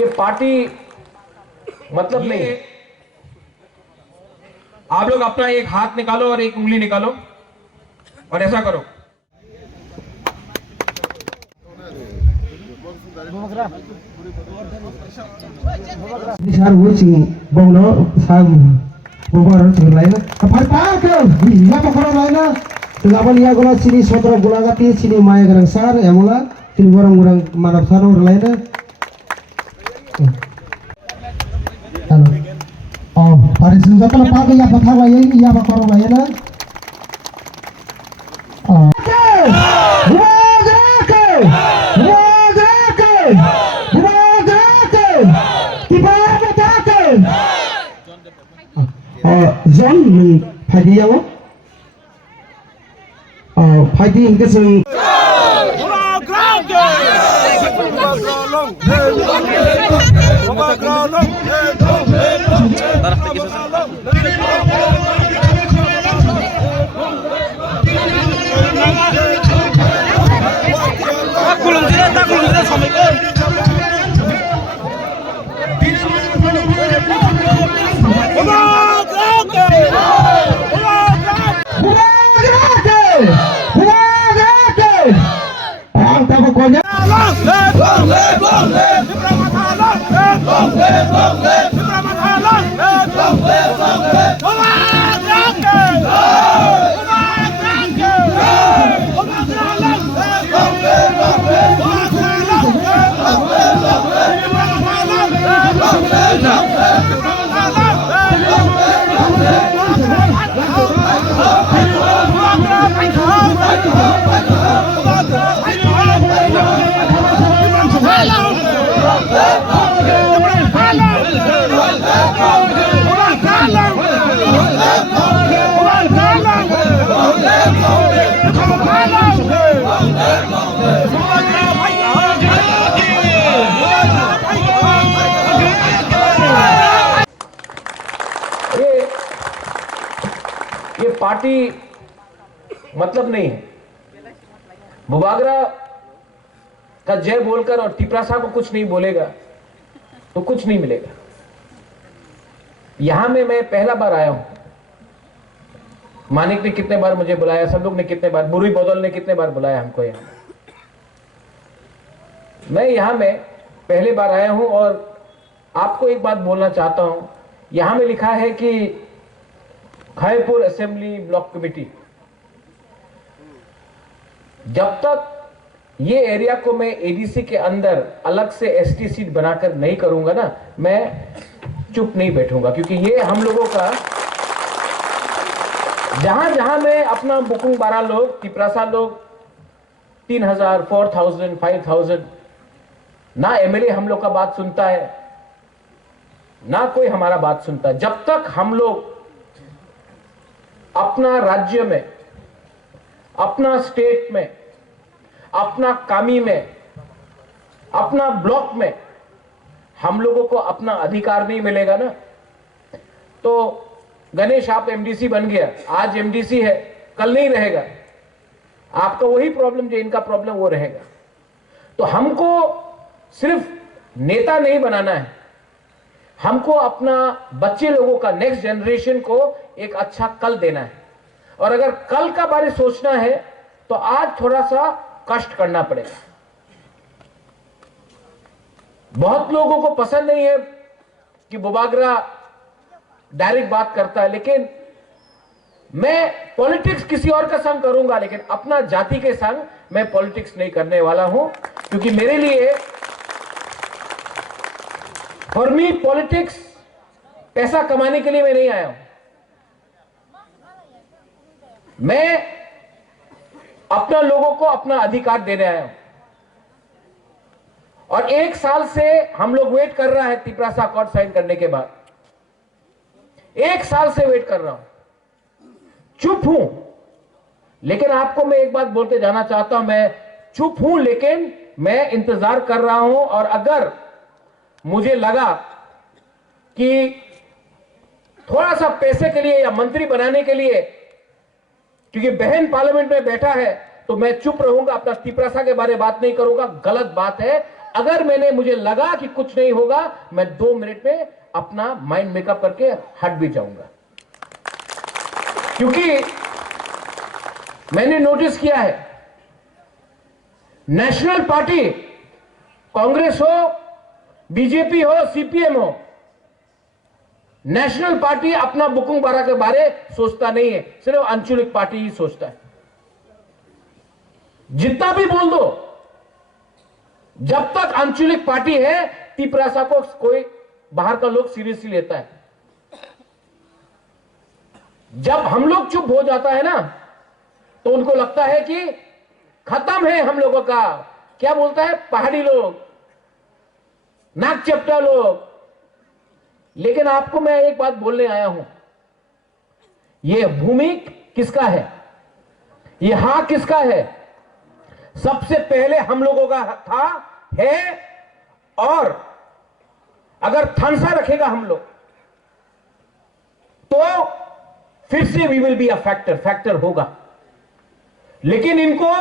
ये पार्टी मतलब नहीं। आप लोग अपना एक हाथ निकालो और एक उंगली निकालो और ऐसा करो। Sar wucing bongno sam bongor lain apa ke ya pokoknya lainnya telapan ya gula sini sodra gula gati sini maya gerang sar ya mula sini orang manap sar orang lainnya oh hari sini kalau pakai ya pakai lain ya pakai orang lainnya John mình phải đi đâu? Phải đi cái sừng. ये party मतलब नहीं है। बुबागरा का जय बोलकर और तिपरासा को कुछ नहीं बोलेगा तो कुछ नहीं मिलेगा। यहां में मैं पहला बार आया हूं। मानिक ने कितने बार मुझे बुलाया, सब लोग ने कितने बार, बुरी बदौल ने कितने बार बुलाया हमको यहां। मैं यहां में पहले बार आया हूं और आपको एक बात बोलना चाहता हूं। यहां में लिखा है कि खैरपुर असेंबली ब्लॉक कमेटी, जब तक ये एरिया को मैं एडीसी के अंदर अलग से एसटी सीट बनाकर नहीं करूंगा ना, मैं चुप नहीं बैठूंगा। क्योंकि ये हम लोगों का जहां जहां मैं अपना बुकुंग 12 लोग, तिपरासा लोग 3000, 4000, 5000, ना एमएलए हम लोग का बात सुनता है, ना कोई हमारा बात सुनता है। जब तक हम लोग अपना राज्य में, अपना स्टेट में, अपना कामी में, अपना ब्लॉक में हम लोगों को अपना अधिकार नहीं मिलेगा ना, तो गणेश आप एमडीसी बन गया, आज एमडीसी है, कल नहीं रहेगा। आपका वही प्रॉब्लम जो इनका प्रॉब्लम वो रहेगा। तो हमको सिर्फ नेता नहीं बनाना है, हमको अपना बच्चे लोगों का, नेक्स्ट जनरेशन को एक अच्छा कल देना है। और अगर कल का बारे सोचना है तो आज थोड़ा सा कष्ट करना पड़ेगा। बहुत लोगों को पसंद नहीं है कि बुबागरा डायरेक्ट बात करता है, लेकिन मैं पॉलिटिक्स किसी और का संग करूंगा, लेकिन अपना जाति के संग मैं पॉलिटिक्स नहीं करने वाला हूं। क्योंकि मेरे लिए, फॉर मी पॉलिटिक्स पैसा कमाने के लिए मैं नहीं आया हूं। मैं अपना लोगों को अपना अधिकार देने आया हूं। और 1 साल से हम लोग वेट कर रहा है तिपरासा अकॉर्ड साइन करने के बाद। 1 साल से वेट कर रहा हूं, चुप हूं। लेकिन आपको मैं एक बात बोल के जाना चाहता हूं, मैं चुप हूं लेकिन मैं इंतजार कर रहा हूं। और अगर मुझे लगा कि थोड़ा सा पैसे के लिए या मंत्री बनाने के लिए, क्योंकि बहन पार्लियामेंट में बैठा है, तो मैं चुप रहूंगा, अपना तिपरासा के बारे में बात नहीं करूंगा। गलत बात है। अगर मुझे लगा कि कुछ नहीं होगा, मैं 2 मिनट में अपना माइंड मेकअप करके हट भी जाऊंगा। क्योंकि मैंने नोटिस किया है, नेशनल पार्टी, कांग्रेस हो, बीजेपी हो, सीपीएम हो, नेशनल पार्टी अपना बुकुंग बारा के बारे सोचता नहीं है, सिर्फ आंचलिक पार्टी ही सोचता है। जितना भी बोल दो, जब तक आंचलिक पार्टी है, तिपरासा को कोई बाहर का लोग सीरियसली लेता है। जब हम लोग चुप हो जाता है ना, तो उनको लगता है कि खत्म है हम लोगों का, क्या बोलता है, पहाड़ी लोग, नाक चपटा लोग। लेकिन आपको मैं एक बात बोलने आया हूं, यह भूमि किसका है, यह हक किसका है? सबसे पहले हम लोगों का था, है, और अगर थानसा रखेगा हम लोग तो फिर से we will be a factor होगा। लेकिन इनको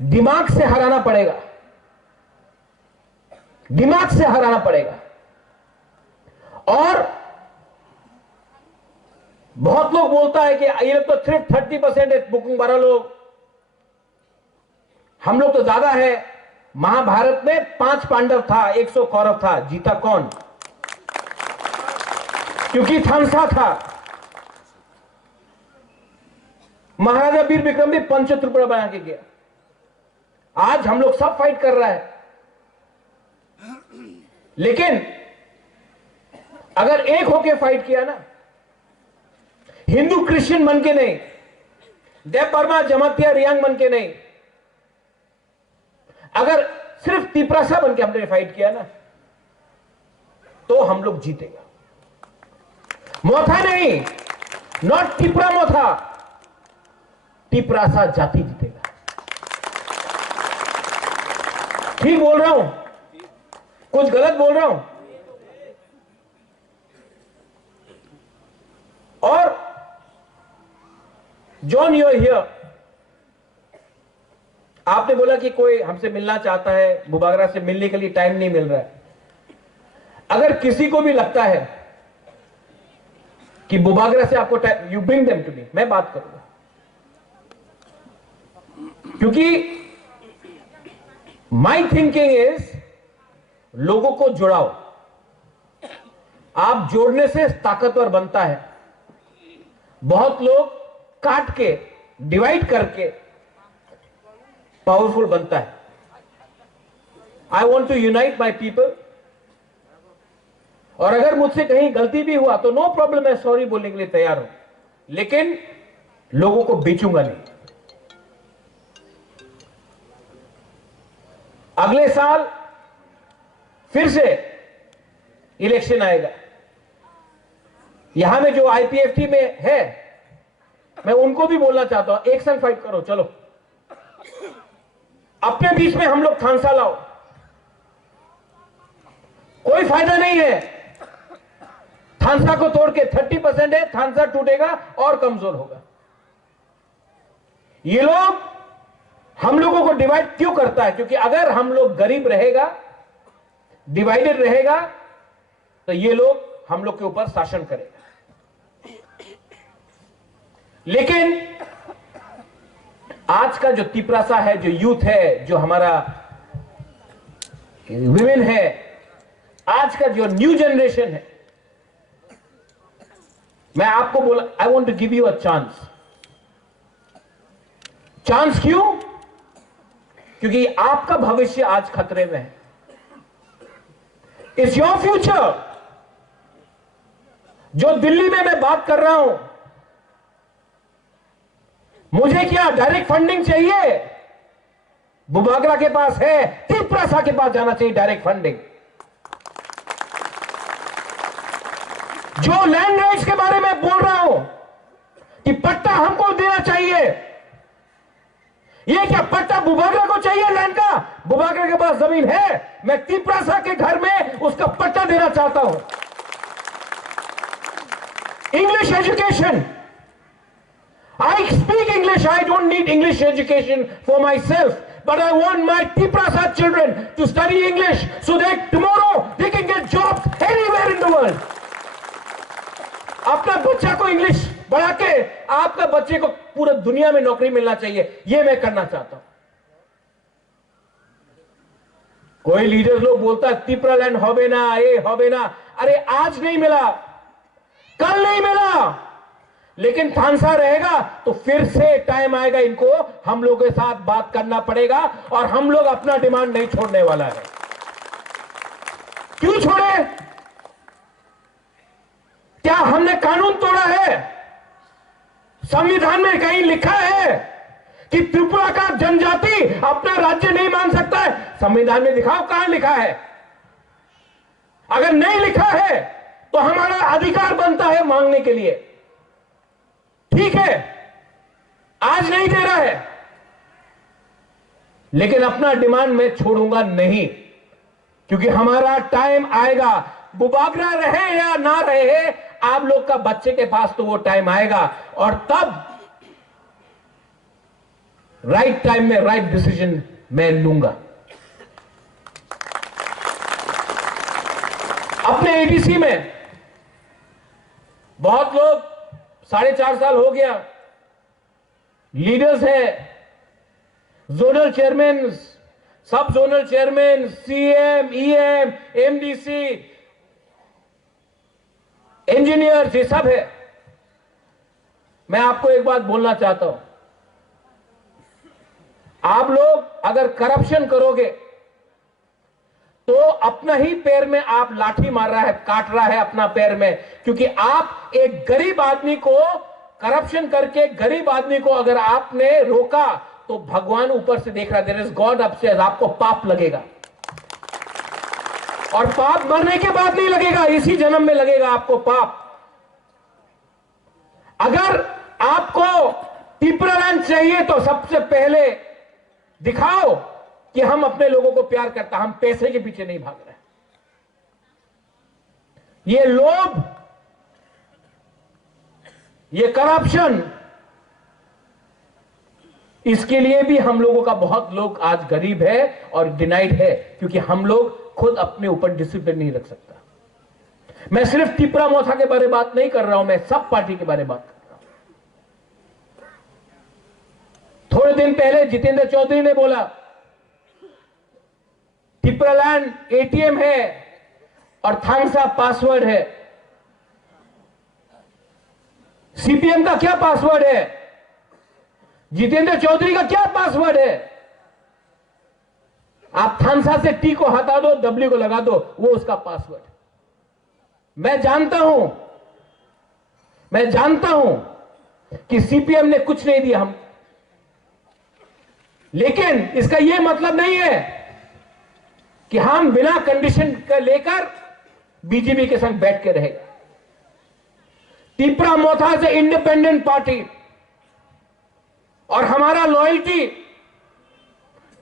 दिमाग से हराना पड़ेगा, दिमाग से हराना पड़ेगा। और बहुत लोग बोलता है कि ये लोग तो सिर्फ 30% है बुकिंग बारा लोग, हम लोग तो ज्यादा है। महाभारत में 5 पांडव था, 100 कौरव था, जीता कौन? क्योंकि थानसा था। महाराजा वीर विक्रम भी पंच त्रिपुरा बना के गया। आज हम लोग सब फाइट कर रहा है, लेकिन अगर एक होके फाइट किया ना, हिंदू क्रिश्चियन बन के नहीं, देव बर्मा जमातिया रियांग बन के नहीं, अगर सिर्फ तिपरासा बन के हमने फाइट किया ना, तो हम लोग जीतेगा। मोथा नहीं, नॉट तिपरा मोथा, तिपरासा जाति जीतेगा। ठीक बोल रहा हूं? कुछ गलत बोल रहा हूं? और जॉन यू आर हियर, आपने बोला कि कोई हमसे मिलना चाहता है, बुबागरा से मिलने के लिए टाइम नहीं मिल रहा है। अगर किसी को भी लगता है कि बुबागरा से आपको time, you bring them to me, मैं बात करूंगा। क्योंकि माई थिंकिंग इज, लोगों को जुड़ाओ। आप जोड़ने से ताकतवर बनता है। बहुत लोग काट के, डिवाइड करके पावरफुल बनता है। I want to unite my people. और अगर मुझसे कहीं गलती भी हुआ तो नो प्रॉब्लम, मैं सॉरी बोलने के लिए तैयार हूं, लेकिन लोगों को बेचूंगा नहीं। अगले साल फिर से इलेक्शन आएगा। यहां में जो आईपीएफटी में है, मैं उनको भी बोलना चाहता हूं, एक संग फाइट करो, चलो अपने बीच में हम लोग थानसा लाओ। कोई फायदा नहीं है थानसा को तोड़ के, 30% है, थानसा टूटेगा और कमजोर होगा। ये लोग हम लोगों को डिवाइड क्यों करता है? क्योंकि अगर हम लोग गरीब रहेगा, डिवाइडेड रहेगा, तो ये लोग हम लोग के ऊपर शासन करेगा। लेकिन आज का जो तिपरासा है, जो यूथ है, जो हमारा विमेन है, आज का जो न्यू जनरेशन है, मैं आपको बोला, I want to give you a chance. Chance क्यों? क्योंकि आपका भविष्य आज खतरे में है। It's your future. जो दिल्ली में मैं बात कर रहा हूं, मुझे क्या डायरेक्ट फंडिंग चाहिए? बुबागरा के पास है, तिपरासा के पास जाना चाहिए डायरेक्ट फंडिंग। जो लैंड राइट्स के बारे में बोल रहा हूं कि पट्टा हमको देना चाहिए, ये क्या पट्टा बुबागरा को चाहिए लैंड का? बुबागरा के पास जमीन है, मैं तिपरासा के घर में उसका पट्टा देना चाहता हूं। English education, I speak English, I don't need English education for myself. but I want my Tiprasa children to study English so that tomorrow they can get jobs anywhere in the world. अपना बच्चा को English बढ़ा के आपका बच्चे को पूरे दुनिया में नौकरी मिलना चाहिए, यह मैं करना चाहता हूं। कोई लीडर लोग बोलता है त्रिपुरा लैंड होबे ना, ये होबे ना। अरे आज नहीं मिला, कल नहीं मिला, लेकिन थानसा रहेगा तो फिर से टाइम आएगा, इनको हम लोग के साथ बात करना पड़ेगा और हम लोग अपना डिमांड नहीं छोड़ने वाला है। क्यों छोड़े? क्या हमने कानून तोड़ा है? संविधान में कहीं लिखा है कि त्रिपुरा का जनजाति अपना राज्य नहीं मान सकता है? संविधान में दिखाओ कहां लिखा है। अगर नहीं लिखा है तो हमारा अधिकार बनता है मांगने के लिए। ठीक है, आज नहीं दे रहा है, लेकिन अपना डिमांड मैं छोड़ूंगा नहीं, क्योंकि हमारा टाइम आएगा। बुबागरा रहे या ना रहे, आप लोग का बच्चे के पास तो वो टाइम आएगा और तब राइट टाइम में राइट डिसीजन मैं लूंगा। अपने एडीसी में बहुत लोग 4.5 साल हो गया लीडर्स है, जोनल चेयरमैन, सब zonal chairman, CM, EM, MDC, engineer, ये सब है। मैं आपको एक बात बोलना चाहता हूं, आप लोग अगर करप्शन करोगे तो अपना ही पैर में आप लाठी मार रहा है, काट रहा है अपना पैर में, क्योंकि आप एक गरीब आदमी को करप्शन करके गरीब आदमी को अगर आपने रोका तो भगवान ऊपर से देख रहा है, देयर इज गॉड अपस्टेयर्स, आपको पाप लगेगा। और पाप मरने के बाद नहीं लगेगा, इसी जन्म में लगेगा आपको पाप। अगर आपको त्रिपुरा लैंड चाहिए तो सबसे पहले दिखाओ कि हम अपने लोगों को प्यार करता, हम पैसे के पीछे नहीं भाग रहे। ये लोभ, ये करप्शन, इसके लिए भी हम लोगों का बहुत लोग आज गरीब है और डिनाइड है, क्योंकि हम लोग खुद अपने ऊपर डिसिप्लिन नहीं रख सकता। मैं सिर्फ त्रिपुरा मोथा के बारे में बात नहीं कर रहा हूं, मैं सब पार्टी के बारे में बात कर रहा हूं। थोड़े दिन पहले जितेंद्र चौधरी ने बोला त्रिपुरा लैंड एटीएम है और थांगसा पासवर्ड है। सीपीएम का क्या पासवर्ड है? जितेंद्र चौधरी का क्या पासवर्ड है? आप थांगसा से टी को हटा दो, डब्ल्यू को लगा दो, वो उसका पासवर्ड। मैं जानता हूं कि सीपीएम ने कुछ नहीं दिया हम, लेकिन इसका यह मतलब नहीं है कि हम बिना कंडीशन का लेकर बीजेपी के संग बैठ के रहेगा। त्रिपुरा मोथा से इंडिपेंडेंट पार्टी और हमारा लॉयल्टी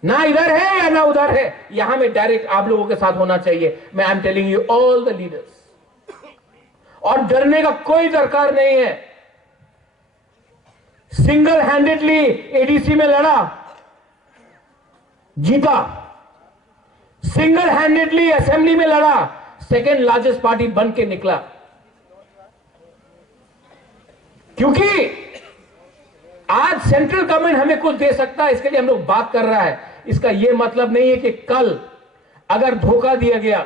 ना इधर है या ना उधर है, यहां में डायरेक्ट आप लोगों के साथ होना चाहिए। मैं I am telling you all the leaders, और डरने का कोई दरकार नहीं है। सिंगल हैंडेडली एडीसी में लड़ा, जीता। सिंगल हैंडेडली असेंबली में लड़ा, सेकेंड लार्जेस्ट पार्टी बन के निकला। क्योंकि आज सेंट्रल गवर्नमेंट हमें कुछ दे सकता है, इसके लिए हम लोग बात कर रहा है। इसका यह मतलब नहीं है कि कल अगर धोखा दिया गया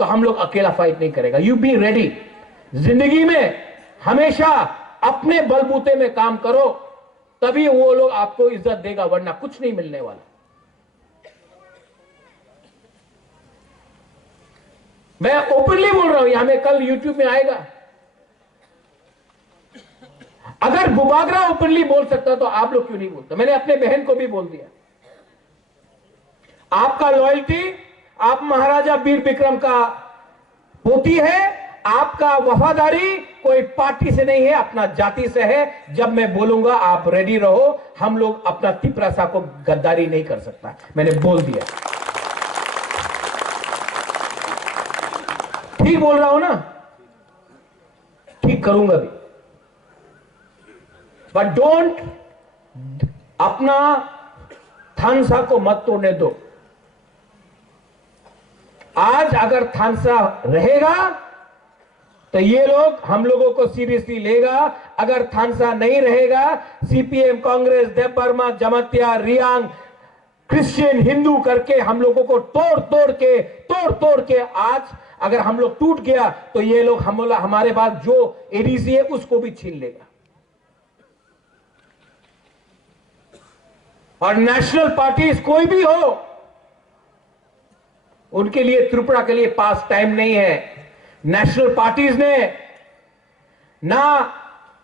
तो हम लोग अकेला फाइट नहीं करेगा। You be ready. जिंदगी में हमेशा अपने बलबूते में काम करो, तभी वो लोग आपको इज्जत देगा, वरना कुछ नहीं मिलने वाला। मैं ओपनली बोल रहा हूं, यहां में कल यूट्यूब में आएगा। अगर बुबागरा ओपनली बोल सकता तो आप लोग क्यों नहीं बोलते? मैंने अपने बहन को भी बोल दिया, आपका लॉयल्टी, आप महाराजा वीर विक्रम का पोती है, आपका वफादारी कोई पार्टी से नहीं है, अपना जाति से है। जब मैं बोलूंगा आप रेडी रहो। हम लोग अपना त्रिपुरा को गद्दारी नहीं कर सकता, मैंने बोल दिया। ठीक बोल रहा हूं ना? ठीक करूंगा भी, बट डोंट अपना थानसा को मत तोड़ने दो। आज अगर थानसा रहेगा तो ये लोग हम लोगों को सीरियसली लेगा। अगर थानसा नहीं रहेगा, सीपीएम, कांग्रेस, देवबर्मा, जमातिया, रियांग, क्रिश्चियन, हिंदू करके हम लोगों को तोड़ तोड़ के आज अगर हम लोग टूट गया तो ये लोग हमारे पास जो एडीसी है उसको भी छीन लेगा। और नेशनल पार्टीज कोई भी हो, उनके लिए त्रिपुरा के लिए पास टाइम नहीं है। नेशनल पार्टीज ने ना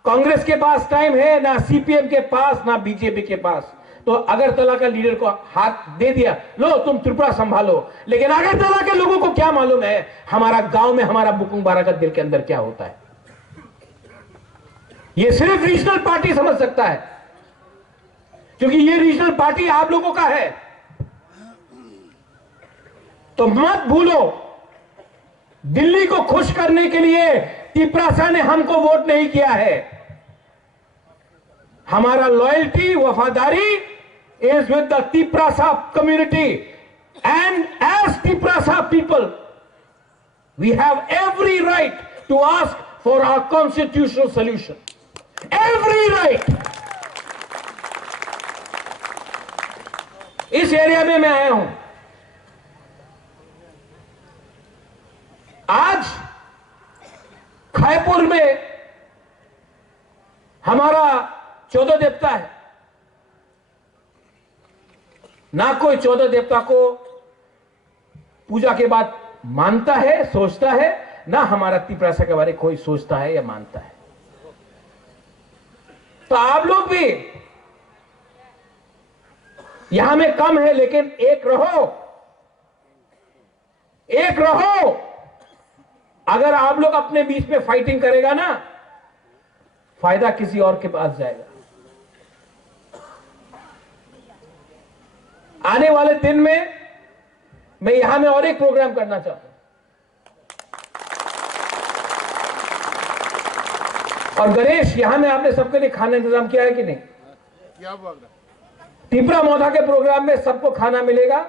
कांग्रेस के पास टाइम है, ना सीपीएम के पास, ना बीजेपी के पास। तो अगरतला का लीडर को हाथ दे दिया, लो तुम त्रिपुरा संभालो। लेकिन अगरतला के लोगों को क्या मालूम है हमारा गांव में, हमारा बुकुंग बारागत दिल के अंदर क्या होता है। ये सिर्फ रीजनल पार्टी समझ सकता है, क्योंकि ये रीजनल पार्टी आप लोगों का है। तो मत भूलो, दिल्ली को खुश करने के लिए तिपरासा ने हमको वोट नहीं किया है। हमारा लॉयल्टी, वफादारी is with the Tiprasa community, and as Tiprasa people we have every right to ask for our constitutional solution, every right. इस एरिया में मैं आया हूं। आज खायपुर में हमारा 14 देवता है। ना कोई 14 देवता को पूजा के बाद मानता है, सोचता है, ना हमारा तिपरासा के बारे में कोई सोचता है या मानता है। तो आप लोग भी यहां में कम है, लेकिन एक रहो, एक रहो। अगर आप लोग अपने बीच में फाइटिंग करेगा ना, फायदा किसी और के पास जाएगा। आने वाले दिन में मैं यहां में और एक प्रोग्राम करना चाहता हूं। और गणेश, यहां में आपने सबके लिए खाना इंतजाम किया है कि नहीं? तिपरा मोधा के प्रोग्राम में सबको खाना मिलेगा।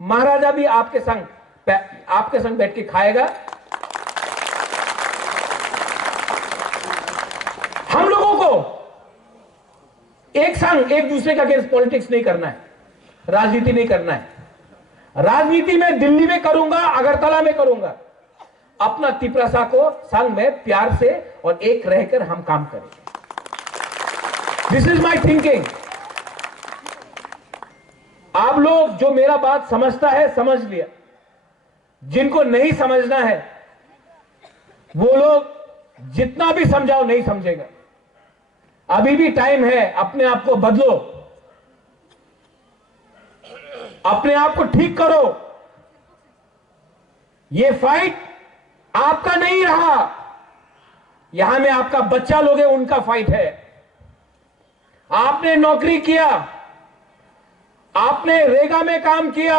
महाराजा भी आपके संग बैठ के खाएगा। हम लोगों को एक संग, एक दूसरे का अगेंस्ट पॉलिटिक्स नहीं करना है, राजनीति नहीं करना है। राजनीति में दिल्ली में करूंगा, अगरतला में करूंगा। अपना तिपरासा को संग में प्यार से और एक रहकर हम काम करेंगे। This is my thinking. आप लोग जो मेरा बात समझता है समझ लिया, जिनको नहीं समझना है वो लोग जितना भी समझाओ नहीं समझेगा। अभी भी टाइम है, अपने आप को बदलो, अपने आप को ठीक करो। ये फाइट आपका नहीं रहा, यहां में आपका बच्चा लोग है, उनका फाइट है। आपने नौकरी किया, आपने रेगा में काम किया,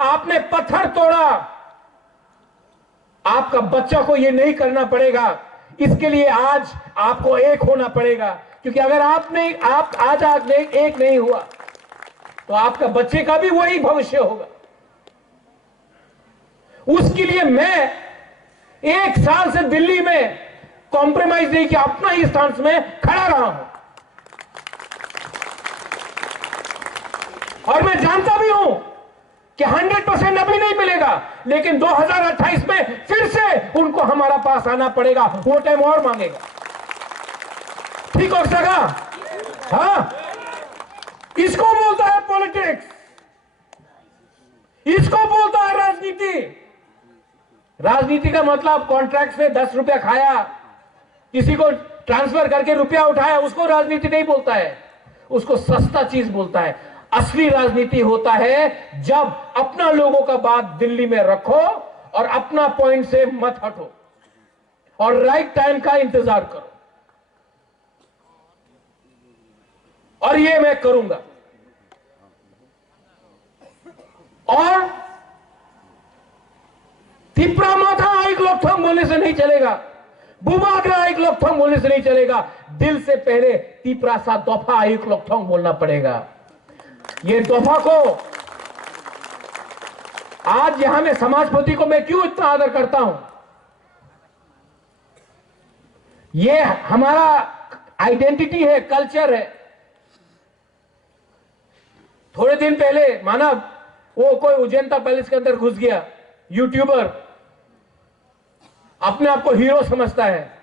आपने पत्थर तोड़ा, आपका बच्चा को यह नहीं करना पड़ेगा। इसके लिए आज आपको एक होना पड़ेगा, क्योंकि अगर आप आज एक नहीं हुआ तो आपका बच्चे का भी वही भविष्य होगा। उसके लिए मैं 1 साल से दिल्ली में कॉम्प्रोमाइज नहीं किया, अपना ही स्टांस में खड़ा रहा हूं। और मैं जानता भी हूं कि 100% अभी नहीं मिलेगा, लेकिन 2028 में फिर से उनको हमारा पास आना पड़ेगा, वो टाइम और मांगेगा। ठीक हो सका? हाँ, इसको बोलता है पॉलिटिक्स, इसको बोलता है राजनीति। राजनीति का मतलब कॉन्ट्रैक्ट से 10 रुपया खाया, किसी को ट्रांसफर करके रुपया उठाया, उसको राजनीति नहीं बोलता है, उसको सस्ता चीज बोलता है। असली राजनीति होता है जब अपना लोगों का बात दिल्ली में रखो और अपना पॉइंट से मत हटो और राइट टाइम का इंतजार करो। और ये मैं करूंगा। और तिपरा माथा एक लोकथम बोलने से नहीं चलेगा, बुबागरा एक लोकथम बोलने से नहीं चलेगा। दिल से पहले तिपरासा दफा एक लोकथम बोलना पड़ेगा। ये तोहफा को आज यहां में समाजपति को मैं क्यों इतना आदर करता हूं, ये हमारा आइडेंटिटी है, कल्चर है। थोड़े दिन पहले माना वो कोई उजैनता पैलेस के अंदर घुस गया, यूट्यूबर अपने आप को हीरो समझता है।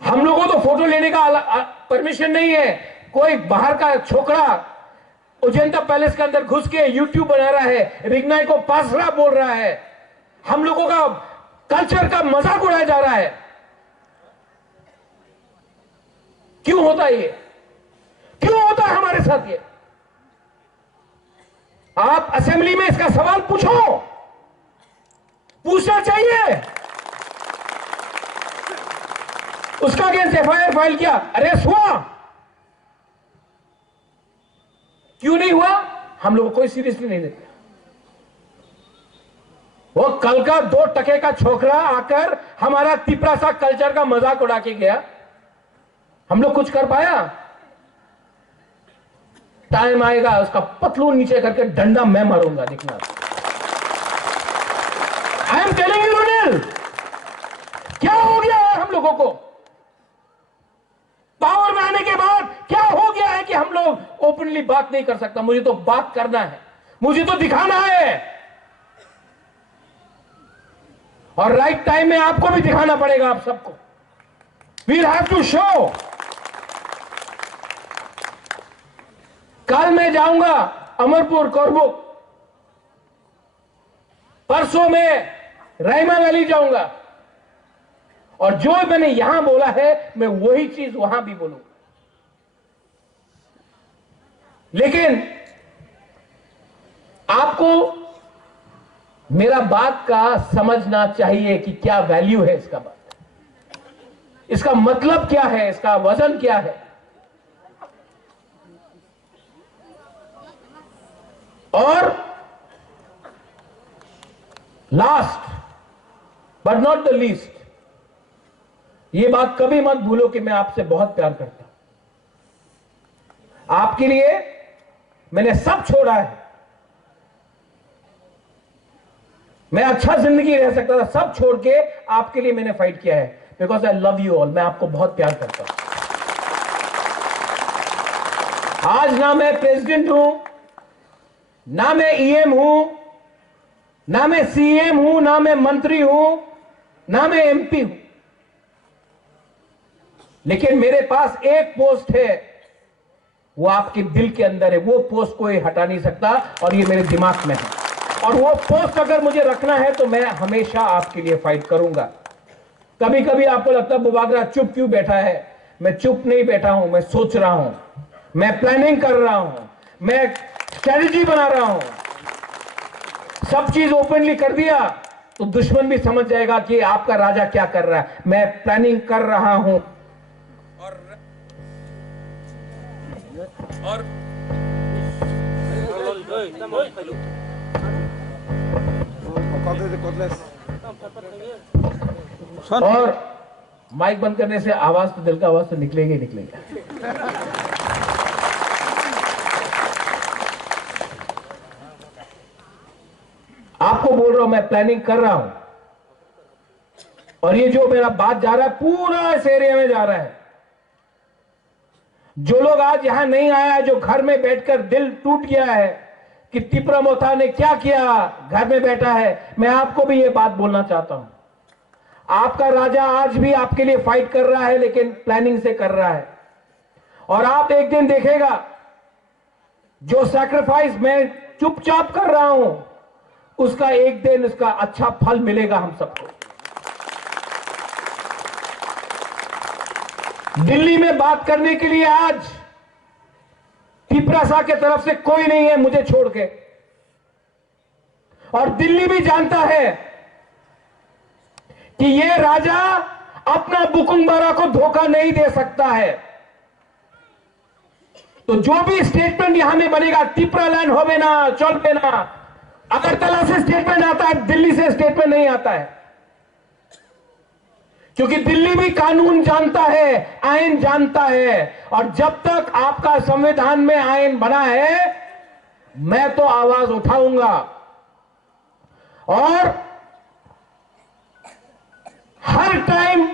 हम लोगों को तो फोटो लेने का परमिशन नहीं है। कोई बाहर का छोकरा उजैनता पैलेस के अंदर घुस के यूट्यूब बना रहा है, रिग्नाई को पासरा बोल रहा है, हम लोगों का कल्चर का मजाक उड़ाया जा रहा है। क्यों होता है ये? क्यों होता है हमारे साथ ये? आप असेंबली में इसका सवाल पूछो, पूछना चाहिए। उसका अगेंस्ट एफआईआर फाइल किया, अरेस्ट हुआ, क्यों नहीं हुआ? हम लोग कोई सीरियसली नहीं लेते। वो कल का 2 टके का छोकरा आकर हमारा तिपरा सा कल्चर का मजाक उड़ा के गया, हम लोग कुछ कर पाया? टाइम आएगा उसका पतलून नीचे करके डंडा मैं मारूंगा, देखना। आई एम टेलिंग यू रुनिल, क्या हो गया है हम लोगों को? पावर में आने के बाद क्या हो गया है कि हम लोग ओपनली बात नहीं कर सकता? मुझे तो बात करना है, मुझे तो दिखाना है, और राइट टाइम में आपको भी दिखाना पड़ेगा। आप सबको वील हैव टू शो। कल मैं जाऊंगा अमरपुर, कोरबुक, परसों में रहीमा वैली जाऊंगा, और जो मैंने यहां बोला है मैं वही चीज वहां भी बोलूंगा। लेकिन आपको मेरा बात का समझना चाहिए कि क्या वैल्यू है इसका, बात, इसका मतलब क्या है, इसका वजन क्या है। और last but not the least, ये बात कभी मत भूलो कि मैं आपसे बहुत प्यार करता हूं। आपके लिए मैंने सब छोड़ा है। मैं अच्छा जिंदगी रह सकता था, सब छोड़ के आपके लिए मैंने फाइट किया है, because I love you all. मैं आपको बहुत प्यार करता हूं। आज ना मैं प्रेसिडेंट हूं, ना मैं ईएम हूं, ना मैं सीएम हूं, ना मैं मंत्री हूं, ना मैं एमपी हूं, लेकिन मेरे पास एक पोस्ट है, वो आपके दिल के अंदर है। वो पोस्ट कोई हटा नहीं सकता, और ये मेरे दिमाग में है। और वो पोस्ट अगर मुझे रखना है तो मैं हमेशा आपके लिए फाइट करूंगा। कभी कभी आपको लगता है बुबागरा चुप क्यों बैठा है? मैं चुप नहीं बैठा हूं, मैं सोच रहा हूं, मैं प्लानिंग कर रहा हूं, मैं स्ट्रेटजी बना रहा हूं। सब चीज ओपनली कर दिया तो दुश्मन भी समझ जाएगा कि आपका राजा क्या कर रहा है। मैं प्लानिंग कर रहा हूं, और माइक बंद करने से आवाज तो दिल का आवाज तो निकलेगी निकलेगा। आपको बोल रहा हूं, मैं प्लानिंग कर रहा हूं, और ये जो मेरा बात जा रहा है पूरा इस एरिया में जा रहा है। जो लोग आज यहां नहीं आया है, जो घर में बैठकर दिल टूट गया है कि तिपरा मोथा ने क्या किया, घर में बैठा है, मैं आपको भी ये बात बोलना चाहता हूं। आपका राजा आज भी आपके लिए फाइट कर रहा है, लेकिन प्लानिंग से कर रहा है। और आप एक दिन देखेगा, जो सैक्रिफाइस मैं चुपचाप कर रहा हूं, उसका एक दिन उसका अच्छा फल मिलेगा हम सबको। दिल्ली में बात करने के लिए आज तिपरासा के तरफ से कोई नहीं है मुझे छोड़ के, और दिल्ली भी जानता है कि ये राजा अपना बुकुंबारा को धोखा नहीं दे सकता है। तो जो भी स्टेटमेंट यहां में बनेगा, तिपरा लैंड हो ना, चल पे ना, अगरतला से स्टेटमेंट आता है, दिल्ली से स्टेटमेंट नहीं आता है। क्योंकि दिल्ली भी कानून जानता है, आईन जानता है, और जब तक आपका संविधान में आईन बना है मैं तो आवाज उठाऊंगा और हर टाइम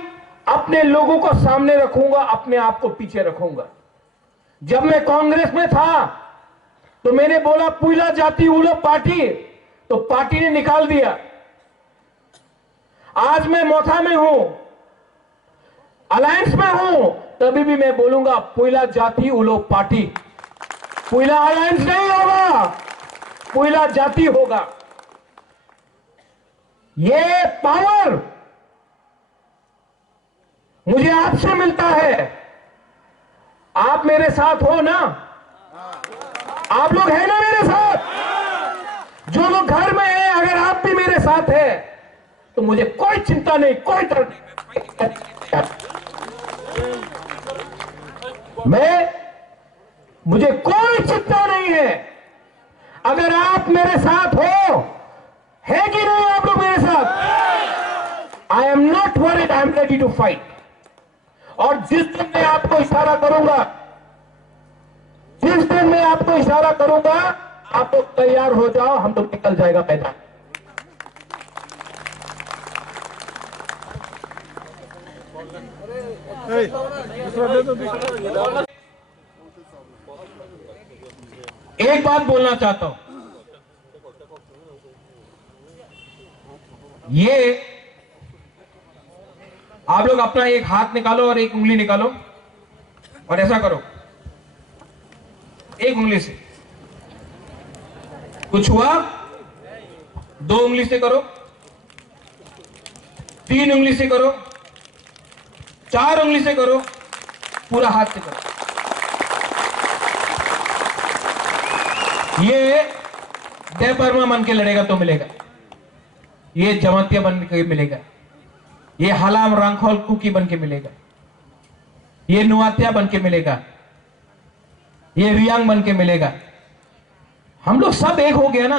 अपने लोगों को सामने रखूंगा, अपने आप को पीछे रखूंगा। जब मैं कांग्रेस में था तो मैंने बोला पुइला जाति उलो पार्टी, तो पार्टी ने निकाल दिया। आज मैं मोथा में हूं, अलायंस में हूं, तभी भी मैं बोलूंगा पुइला जाति उलो पार्टी। पुइला अलायंस नहीं होगा, पुइला जाति होगा। ये पावर मुझे आपसे मिलता है। आप मेरे साथ हो ना? आप लोग हैं ना मेरे साथ? जो लोग घर में हैं, अगर आप भी मेरे साथ हैं तो मुझे कोई चिंता नहीं, कोई डर नहीं। मुझे कोई चिंता नहीं है। अगर आप मेरे साथ हो, है कि नहीं आप लोग मेरे साथ? I am not worried, I am ready to fight. और जिस दिन मैं आपको इशारा करूंगा, जिस दिन मैं आपको इशारा करूंगा, आप लोग तैयार हो जाओ, हम लोग निकल जाएगा मैदान। एक बात बोलना चाहता हूं, ये आप लोग अपना एक हाथ निकालो और एक उंगली निकालो और ऐसा करो, एक उंगली से कुछ हुआ, दो उंगली से करो, तीन उंगली से करो, चार उंगली से करो, पूरा हाथ से करो। ये देवबर्मा बन के लड़ेगा तो मिलेगा, ये जमातिया बन के मिलेगा, ये हलाम रांखोल कुकी बन के मिलेगा, ये नुआतिया बन के मिलेगा, ये रियांग बन के मिलेगा। हम लोग सब एक हो गया ना,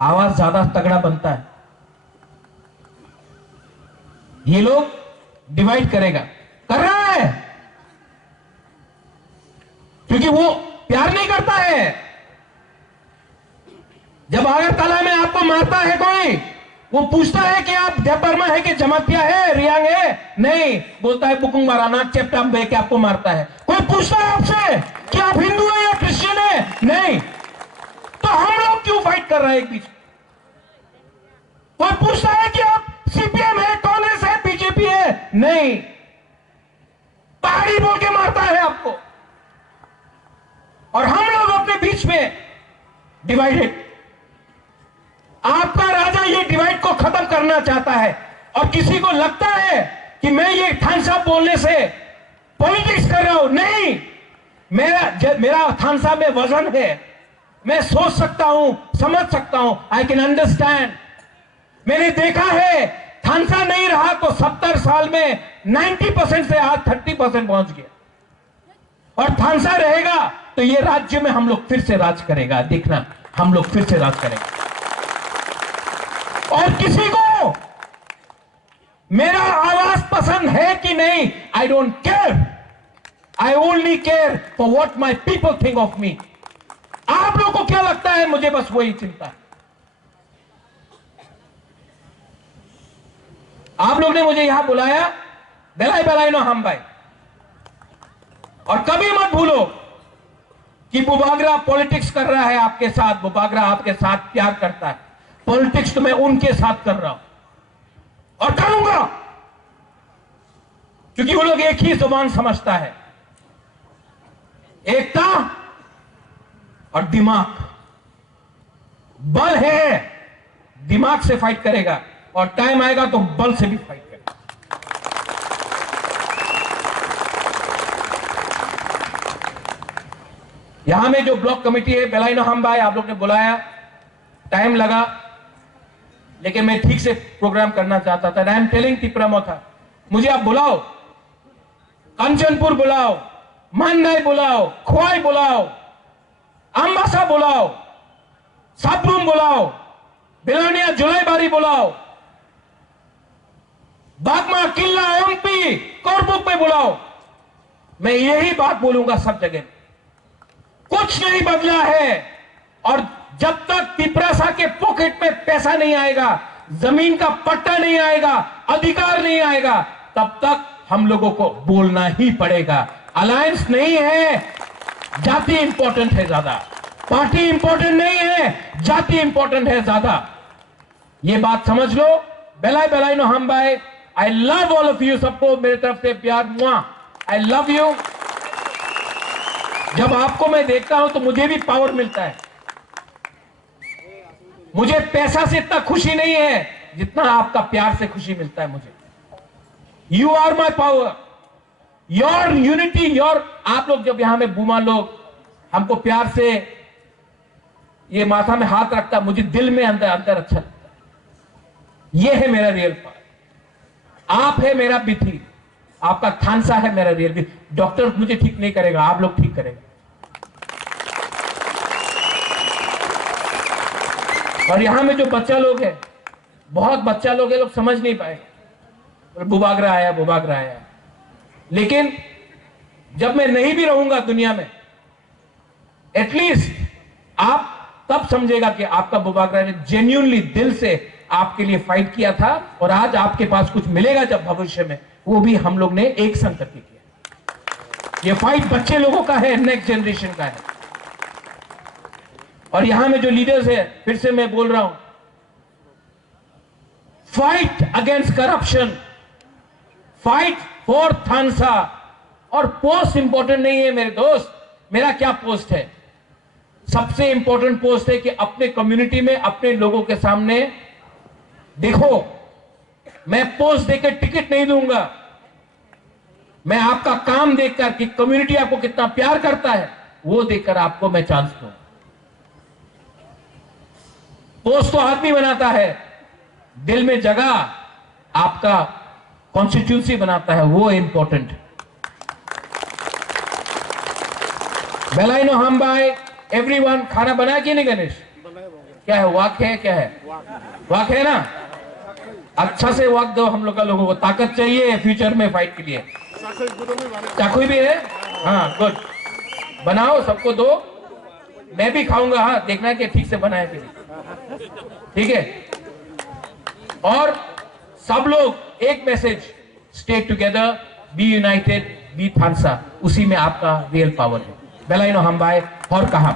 आवाज ज्यादा तगड़ा बनता है। ये लोग डिवाइड करेगा, कर रहा है, क्योंकि वो प्यार नहीं करता है। जब अगरतला में आपको मारता है कोई, वो पूछता है कि आप देवबर्मा है कि जमातिया है, रियांग है? नहीं, बोलता है बुकुंग माराना चेप्टा बे के आपको मारता है। कोई पूछता है आपसे कि आप हिंदू है या क्रिश्चियन है? नहीं। तो हम लोग क्यों फाइट कर रहे हैं एक बीच? कोई पूछता है कि आप सीपीएम है, कांग्रेस है, बीजेपी है? नहीं, पहाड़ी बोल के मारता है आपको, और हम लोग अपने बीच में डिवाइडेड। आपका राजा ये डिवाइड को खत्म करना चाहता है, और किसी को लगता है कि मैं ये थानसा बोलने से पॉलिटिक्स कर रहा हूं। नहीं, मेरा थानसा में वजन है, मैं सोच सकता हूं, समझ सकता हूं, आई कैन अंडरस्टैंड। मैंने देखा है थानसा नहीं रहा तो 70 साल में 90% से आज 30% पहुंच गया, और थानसा रहेगा तो ये राज्य में हम लोग फिर से राज करेगा। देखना, हम लोग फिर से राज करेंगे। और किसी को मेरा आवाज पसंद है कि नहीं, I don't care, I only care for what my people think of me. आप लोगों को क्या लगता है, मुझे बस वही चिंता है। आप लोग ने मुझे यहां बुलाया, बेलाई बेलाई नो हम भाई, और कभी मत भूलो कि बुबागरा पॉलिटिक्स कर रहा है आपके साथ, बुबागरा आपके साथ प्यार करता है। पॉलिटिक्स तो मैं उनके साथ कर रहा हूं और करूंगा, क्योंकि वो लोग एक ही जुबान समझता है, एकता और दिमाग। बल है, दिमाग से फाइट करेगा, और टाइम आएगा तो बल से भी फाइट करेगा। यहां में जो ब्लॉक कमेटी है, बेलाइनो हम भाई, आप लोग ने बुलाया, टाइम लगा, लेकिन मैं ठीक से प्रोग्राम करना चाहता था। आई एम टेलिंग तिपरामो था, मुझे आप बुलाओ, कंचनपुर बुलाओ, मानगाई बुलाओ, खोवाई बुलाओ, अम्बासा बुलाओ, साबरूम बुलाओ, बिलानिया जुलाई बारी बुलाओ, बागमा किला एमपी कोर्ट में बुलाओ, मैं यही बात बोलूंगा सब जगह। कुछ नहीं बदला है, और जब तक पिपरासा के पॉकेट में पैसा नहीं आएगा, जमीन का पट्टा नहीं आएगा, अधिकार नहीं आएगा, तब तक हम लोगों को बोलना ही पड़ेगा। अलायंस नहीं है, जाति इंपॉर्टेंट है ज्यादा, पार्टी इंपॉर्टेंट नहीं है, जाति इंपॉर्टेंट है ज्यादा। ये बात समझ लो। बेलाई बेलाई नो हम भाई, I love all of you, सबको मेरे तरफ से प्यार, मुआ, आई लव यू। जब आपको मैं देखता हूं तो मुझे भी पावर मिलता है। मुझे पैसा से इतना खुशी नहीं है जितना आपका प्यार से खुशी मिलता है मुझे। You are my power, your unity, your, आप लोग जब यहां में बूमा लोग हमको प्यार से ये माथा में हाथ रखता, मुझे दिल में अंदर अंदर अच्छा लगता है। ये है मेरा रियल पावर। आप है मेरा बिथी, आपका थानसा है मेरा रियल बिथी। डॉक्टर मुझे ठीक नहीं करेगा, आप लोग ठीक करेंगे। और यहां में जो बच्चा लोग है, बहुत बच्चा लोग है, लोग समझ नहीं पाए, बुबागरा आया, बुबागरा आया। लेकिन जब मैं नहीं भी रहूंगा दुनिया में, एटलीस्ट आप तब समझेगा कि आपका बुबागरा ने जेन्युइनली दिल से आपके लिए फाइट किया था, और आज आपके पास कुछ मिलेगा जब भविष्य में, वो भी हम लोग ने एक संग करके किया। ये फाइट बच्चे लोगों का है, नेक्स्ट जनरेशन का है। और यहां में जो लीडर्स है, फिर से मैं बोल रहा हूं, fight against corruption, fight for थानसा। और पोस्ट इंपॉर्टेंट नहीं है मेरे दोस्त, मेरा क्या पोस्ट है? सबसे इंपॉर्टेंट पोस्ट है कि अपने कम्युनिटी में अपने लोगों के सामने देखो, मैं पोस्ट देकर टिकट नहीं दूंगा, मैं आपका काम देखकर कि कम्युनिटी आपको कितना प्यार करता है वो देखकर आपको मैं चांस दूं। पोस्ट तो आदमी बनाता है, दिल में जगह आपका कॉन्स्टिट्यूंसी बनाता है, वो इंपॉर्टेंट है। बेलाइनो हम भाई, एवरीवन, खाना बनाया कि नहीं गणेश? क्या है, वाक है, क्या है? वाक है ना? अच्छा से वाक दो, हम लोग का लोगों को ताकत चाहिए फ्यूचर में फाइट के लिए। चाकू भी है, हाँ गुड, बनाओ, सबको दो, मैं भी खाऊंगा। हाँ, देखना कि ठीक से बनाया कि नहीं, ठीक है? और सब लोग एक message, stay together, be united, be थानसा, उसी में आपका रियल पावर है। बेलाइनो हम भाई और कहा